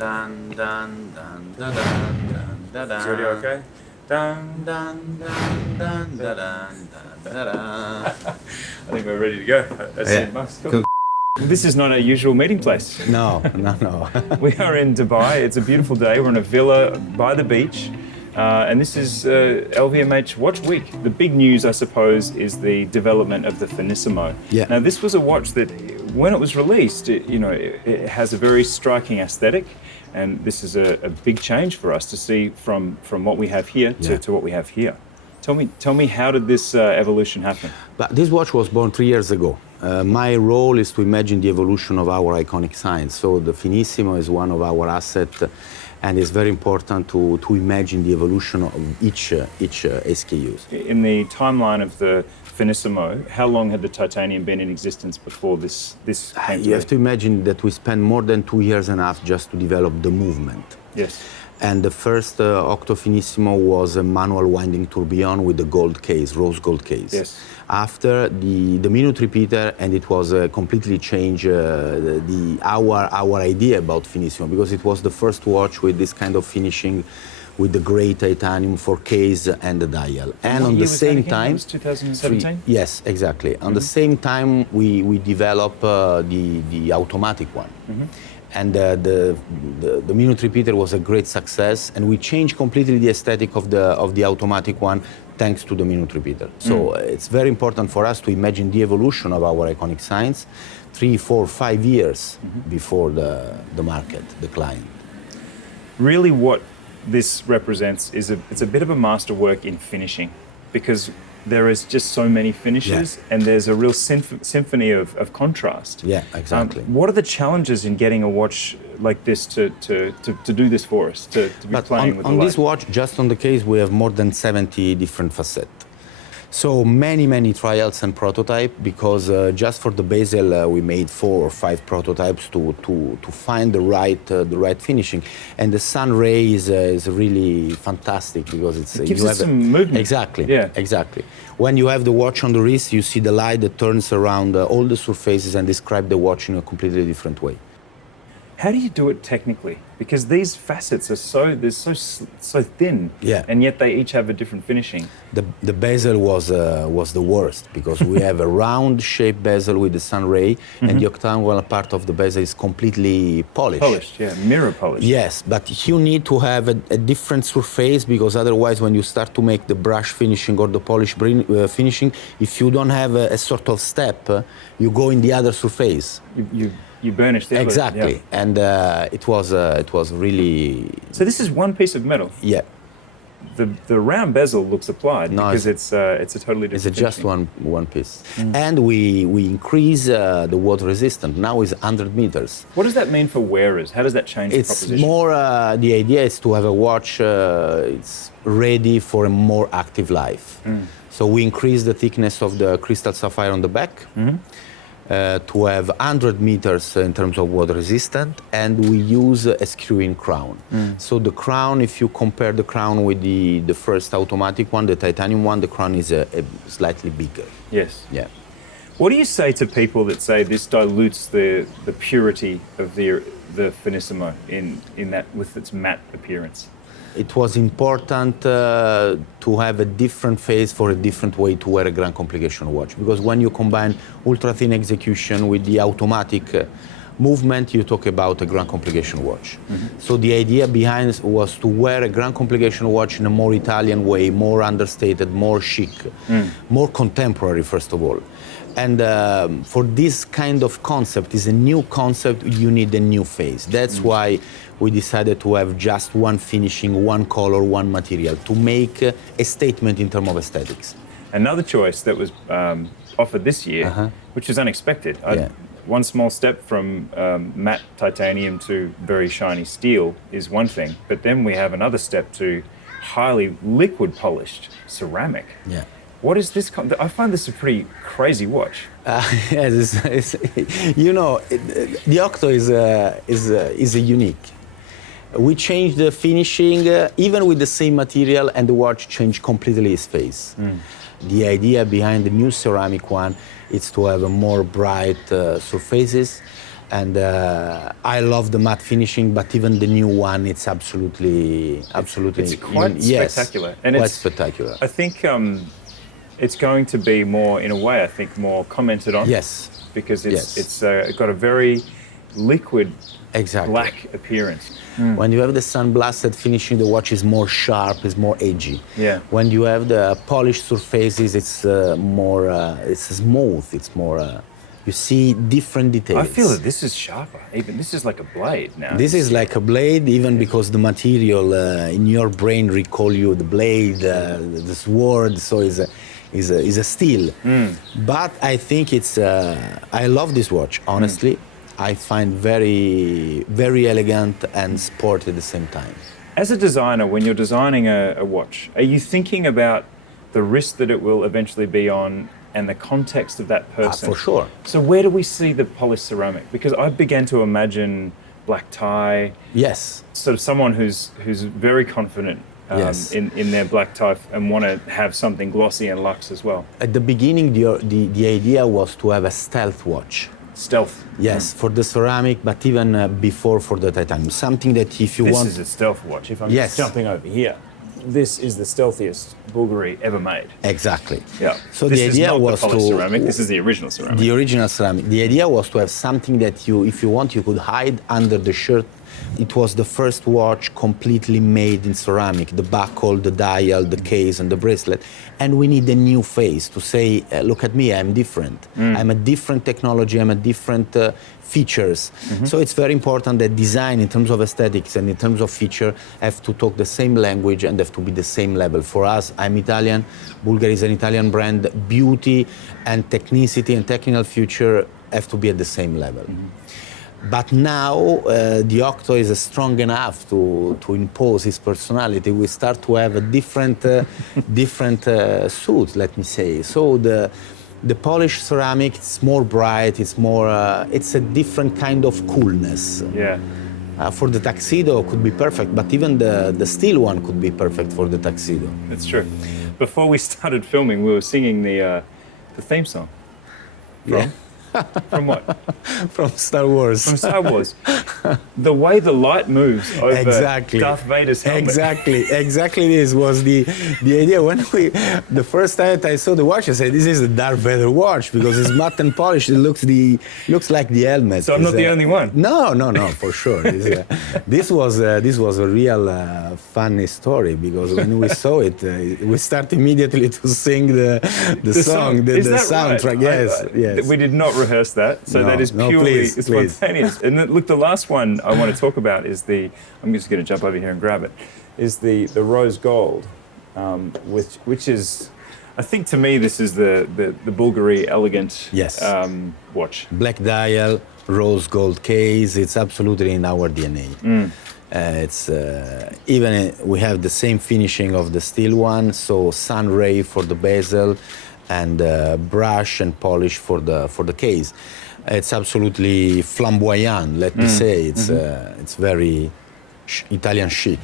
Dun, dun, dun, dun, dun, dun, dun. Is the audio okay? Dun. Dun, dun, dun, dun, dun, dun, dun. I think we're ready to go. That's Yeah. it, Max. Cool. This is not our usual meeting place. No, no, no. We are in Dubai. It's a beautiful day. We're in a villa by the beach. And this is LVMH Watch Week. The big news, I suppose, is the development of the Finissimo. Yeah. Now, this was a watch that, when it was released, it has a very striking aesthetic. And this is a big change for us to see from what we have here to what we have here. Tell me, how did this evolution happen? But this watch was born 3 years ago. My role is to imagine the evolution of our iconic signs. So the Finissimo is one of our assets, and it's very important to imagine the evolution of each SKUs. In the timeline of the Finissimo, how long had the titanium been in existence before this came to You have to imagine that we spent more than 2 years and a half just to develop the movement. Yes. And the first Octo Finissimo was a manual winding tourbillon with the gold case, rose gold case. Yes. After the minute repeater, and it was completely changed our idea about Finissimo, because it was the first watch with this kind of finishing, with the gray titanium for case and the dial. And on the same time, it was 2017. Yes, exactly. On the same time, we developed the automatic one. And the minute repeater was a great success, and we changed completely the aesthetic of the automatic one thanks to the minute repeater. So it's very important for us to imagine the evolution of our iconic signs 3, 4, 5 years before the market, the client. Really, what this represents is it's a bit of a masterwork in finishing, because there is just so many finishes, and there's a real symphony of contrast. Yeah, exactly. What are the challenges in getting a watch like this to do this for us, to be playing with the light? On this watch, just on the case, we have more than 70 different facets. So many trials and prototype, because just for the bezel we made 4 or 5 prototypes to find the right finishing, and the sun ray is really fantastic, because it gives it some movement. Exactly. Yeah. Exactly. When you have the watch on the wrist, you see the light that turns around all the surfaces and describe the watch in a completely different way. How do you do it technically? Because these facets are so thin, and yet they each have a different finishing. The bezel was the worst, because we have a round shaped bezel with the sun ray, and the octagonal part of the bezel is completely polished. Polished, yeah, mirror polished. Yes, but you need to have a different surface, because otherwise, when you start to make the brush finishing or the polish finishing, if you don't have a sort of step, you go in the other surface. You burnish the other. Exactly, and it was really. So this is one piece of metal. Yeah. The round bezel looks applied, because it's a totally different. It's just one piece, and we increase the water resistance. Now is 100 meters. What does that mean for wearers? How does that change the proposition? It's more. The idea is to have a watch. It's ready for a more active life. So we increase the thickness of the crystal sapphire on the back. To have 100 meters in terms of water resistant, and we use a screw-in crown. So the crown, if you compare the crown with the first automatic one, the titanium one, the crown is slightly bigger. Yes. Yeah. What do you say to people that say this dilutes the purity of the Finissimo in that, with its matte appearance? It was important to have a different face for a different way to wear a grand complication watch, because when you combine ultra thin execution with the automatic movement, you talk about a grand complication watch. So the idea behind was to wear a grand complication watch in a more Italian way, more understated, more chic, more contemporary, first of all. And for this kind of concept, is a new concept, you need a new face. That's why we decided to have just one finishing, one color, one material, to make a statement in terms of aesthetics. Another choice that was offered this year, which is unexpected. One small step from matte titanium to very shiny steel is one thing, but then we have another step to highly liquid polished ceramic. Yeah. What is this? I find this a pretty crazy watch. Yes, you know, the Octo is a unique. We changed the finishing, even with the same material, and the watch changed completely its face. The idea behind the new ceramic one is to have a more bright surfaces, And I love the matte finishing, but even the new one, it's absolutely. It's quite spectacular. And quite spectacular. I think it's going to be more, in a way, I think, more commented on. Yes. Because it's got a very liquid, black appearance. When you have the sandblasted finishing, the watch is more sharp, is more edgy. Yeah. When you have the polished surfaces, it's more, it's smooth, it's more, you see different details. I feel that this is sharper, even. This is like a blade now. This is like a blade, even because the material in your brain recall you the blade, the sword, so is a steel. But I think it's, I love this watch, honestly. I find very, very elegant and sporty at the same time. As a designer, when you're designing a watch, are you thinking about the wrist that it will eventually be on and the context of that person? For sure. So where do we see the polished ceramic? Because I began to imagine black tie. Yes. Sort of someone who's very confident in their black tie and want to have something glossy and luxe as well. At the beginning, the idea was to have a stealth watch. Stealth. Yes, for the ceramic, but even before for the titanium. Something that if you want... This is a stealth watch. If I'm just jumping over here, this is the stealthiest Bulgari ever made. Exactly. Yeah. So the idea was to... ceramic. This is the original ceramic. The original ceramic. The idea was to have something that you, if you want, you could hide under the shirt. It was the first watch completely made in ceramic, the buckle, the dial, the case, and the bracelet. And we need a new face to say, look at me, I'm different. I'm a different technology, I'm a different features. So it's very important that design in terms of aesthetics and in terms of feature have to talk the same language and have to be the same level. For us, I'm Italian, Bulgari is an Italian brand, beauty and technicity and technical feature have to be at the same level. But now the Octo is strong enough to impose his personality. We start to have a different suit, let me say. So the polished ceramic, it's more bright, it's more, it's a different kind of coolness. Yeah. For the tuxedo could be perfect, but even the steel one could be perfect for the tuxedo. That's true. Before we started filming, we were singing the theme song. From what? From Star Wars. From Star Wars. The way the light moves over Darth Vader's helmet. Exactly this was the idea. When the first time I saw the watch, I said, this is a Darth Vader watch because it's matte and polished. It looks like the helmet. So I'm not the only one? No, for sure. This was a real funny story because when we saw it, we started immediately to sing the song, the soundtrack. Right? Yes. We did not rehearse that, so that is purely spontaneous. And look, the last one I want to talk about is I'm just going to jump over here and grab it, is the rose gold, which is, I think to me this is the Bulgari elegant watch. Black dial, rose gold case, it's absolutely in our DNA. It's even we have the same finishing of the steel one, so sun ray for the bezel, and brush and polish for the case. It's absolutely flamboyant, let me say. It's very Italian chic.